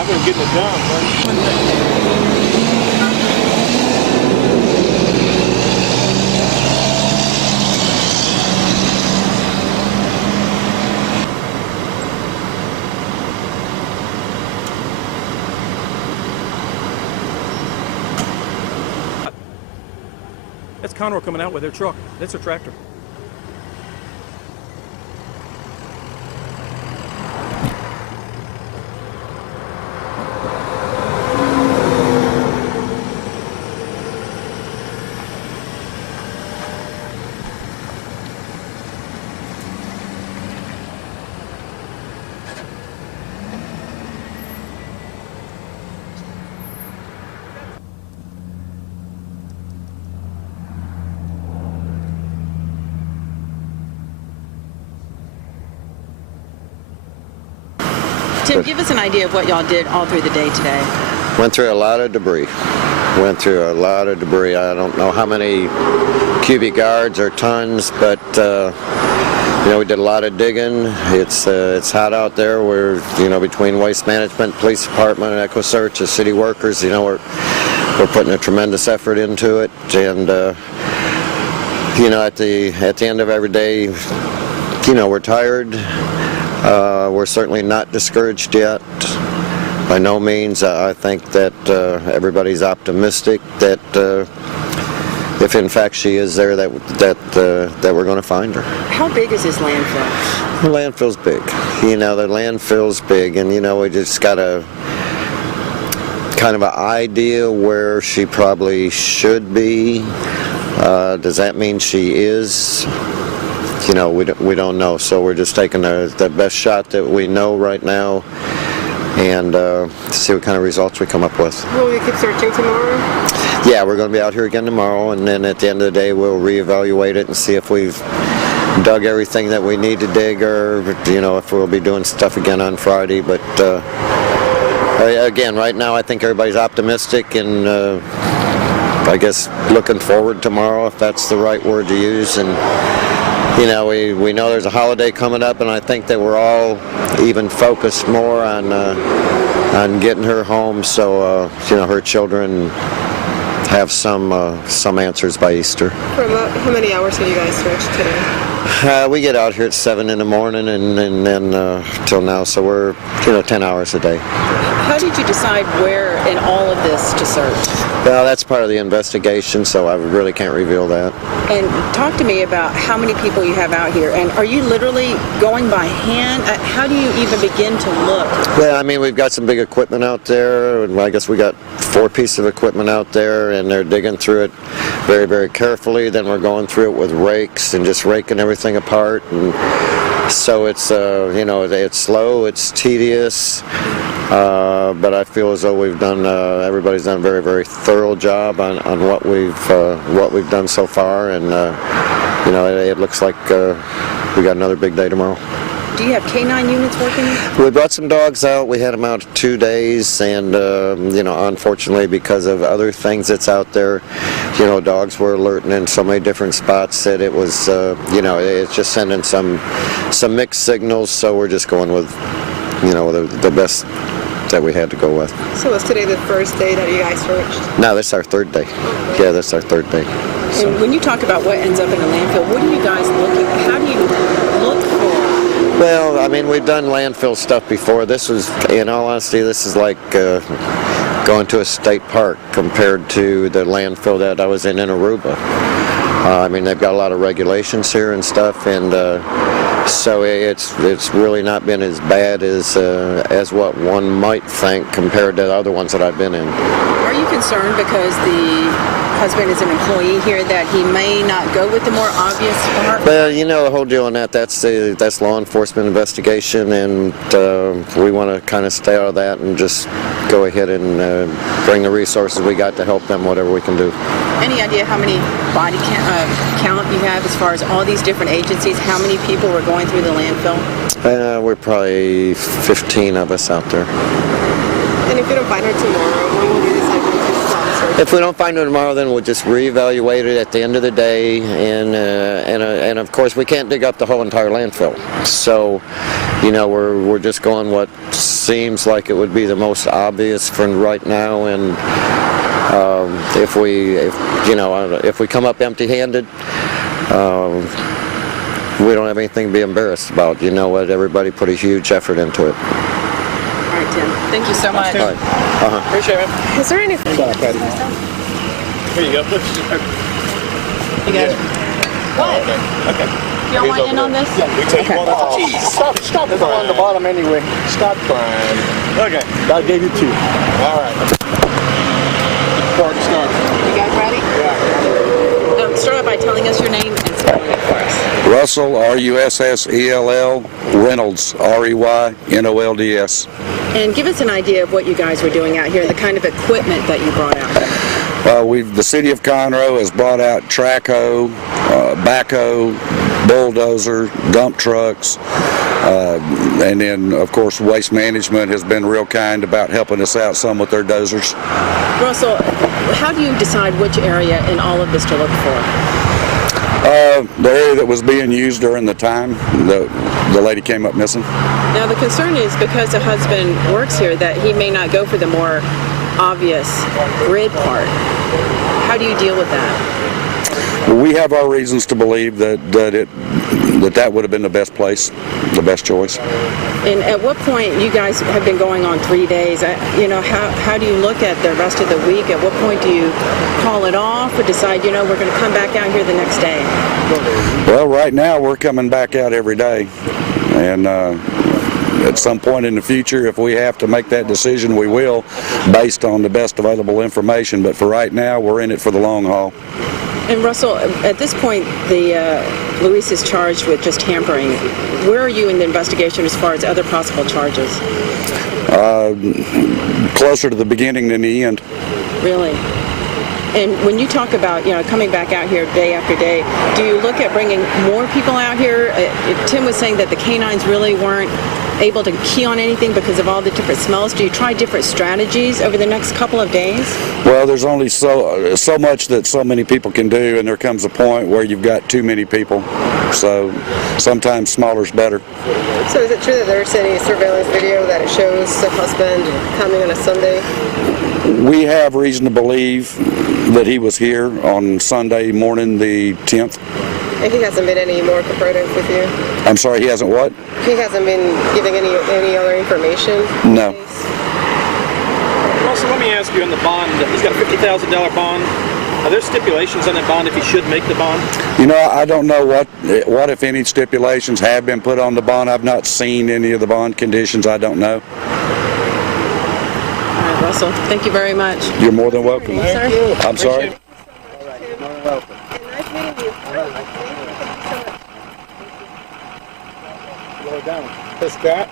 I've been getting it done, buddy. That's Conroe coming out with their truck. That's a tractor. Tim, give us an idea of what y'all did all through the day today. Went through a lot of debris. I don't know how many cubic yards or tons, but you know, we did a lot of digging. It's hot out there. We're, you know, between Waste Management, Police Department, and EcoSearch, the city workers, you know, we're putting a tremendous effort into it. And you know, at the end of every day, you know, we're tired. We're certainly not discouraged yet. By no means. I think that everybody's optimistic that if in fact she is there, that we're going to find her. How big is this landfill? The landfill's big. You know, the landfill's big, and you know, we just got a kind of an idea where she probably should be. Does that mean she is? You know, we don't know, so we're just taking the best shot that we know right now, and see what kind of results we come up with. Will we keep searching tomorrow? Yeah, we're going to be out here again tomorrow, and then at the end of the day we'll reevaluate it and see if we've dug everything that we need to dig, or you know, if we'll be doing stuff again on Friday. But again, right now I think everybody's optimistic, and I guess looking forward tomorrow, if that's the right word to use. And you know, we know there's a holiday coming up, and I think that we're all even focused more on getting her home, so you know, her children have some answers by Easter. For about how many hours have you guys searched today? We get out here at 7 in the morning, and then till now, so we're, you know, 10 hours a day. How did you decide where in all of this to search? Well, that's part of the investigation, so I really can't reveal that. And talk to me about how many people you have out here, and are you literally going by hand? How do you even begin to look? Well, I mean, we've got some big equipment out there, and I guess we got 4 pieces of equipment out there, and they're digging through it very, very carefully. Then we're going through it with rakes and just raking everything apart, and so it's you know, it's slow, it's tedious, but I feel as though we've done everybody's done a very, very thorough job on what we've done so far, and you know, it looks like we got another big day tomorrow. Do you have K9 units working? We brought some dogs out. We had them out 2 days, and you know, unfortunately, because of other things that's out there, you know, dogs were alerting in so many different spots that it was, you know, it's just sending some mixed signals. So we're just going with, you know, the best that we had to go with. So was today the first day that you guys searched? No, this is our 3rd day. Yeah, this is our 3rd day. So. And when you talk about what ends up in a landfill, what are you guys looking at? How do you look for? Well, I mean, we've done landfill stuff before. This was, in all honesty, this is like going to a state park compared to the landfill that I was in Aruba. I mean, they've got a lot of regulations here and stuff, and so it's really not been as bad as what one might think compared to the other ones that I've been in. Are you concerned because the husband is an employee here that he may not go with the more obvious part? Well, you know, the whole deal on that's law enforcement investigation, and we want to kind of stay out of that and just go ahead and bring the resources we got to help them whatever we can do. Any idea how many body count you have as far as all these different agencies? How many people were going through the landfill? We're probably 15 of us out there. And if you don't find her tomorrow, when will you decide to stop searching? If we don't find it tomorrow, then we'll just reevaluate it at the end of the day, and of course we can't dig up the whole entire landfill. So, you know, we're just going what seems like it would be the most obvious for right now, and if we come up empty-handed, we don't have anything to be embarrassed about. You know what? Everybody put a huge effort into it. All right, Tim. Thank you so much. All right. Appreciate it, man. Is there anything? Here you go. You guys. What? Okay. Y'all want in on this? We take one off. Stop crying. On the bottom anyway. Stop crying. Okay. I gave you 2. All right. Party starts. You guys ready? Yeah. Start out by telling us your name and spelling it for us. Russell, R-U-S-S-E-L-L, Reynolds, R-E-Y-N-O-L-D-S. And give us an idea of what you guys were doing out here, the kind of equipment that you brought out here. The city of Conroe has brought out track hoe, backhoe, bulldozer, dump trucks, and then of course Waste Management has been real kind about helping us out some with their dozers. Russell, how do you decide which area in all of this to look for? The area that was being used during the time the lady came up missing. Now the concern is because the husband works here that he may not go for the more obvious grid part. How do you deal with that? We have our reasons to believe that would have been the best place, the best choice. And at what point, you guys have been going on 3 days, how do you look at the rest of the week? At what point do you call it off or decide, we're going to come back out here the next day? Well, right now we're coming back out every day, and at some point in the future, if we have to make that decision, we will, based on the best available information. But for right now, we're in it for the long haul. And Russell, at this point, Luis is charged with just tampering. Where are you in the investigation as far as other possible charges? Closer to the beginning than the end. Really? And when you talk about, coming back out here day after day, do you look at bringing more people out here? Tim was saying that the canines really weren't able to key on anything because of all the different smells. Do you try different strategies over the next couple of days? Well, there's only so much that so many people can do, and there comes a point where you've got too many people. So sometimes smaller's better. So is it true that there's any surveillance video that it shows the husband coming on a Sunday? We have reason to believe that he was here on Sunday morning, the 10th. And he hasn't been any more cooperative with you? I'm sorry, he hasn't what? He hasn't been giving any other information? No. Also, let me ask you on the bond, he's got a $50,000 bond. Are there stipulations on that bond if he should make the bond? I don't know what if any stipulations have been put on the bond. I've not seen any of the bond conditions. I don't know. All right, Russell, thank you very much. You're more than welcome. Thank you. I'm sorry. Go down. Hey, Scott.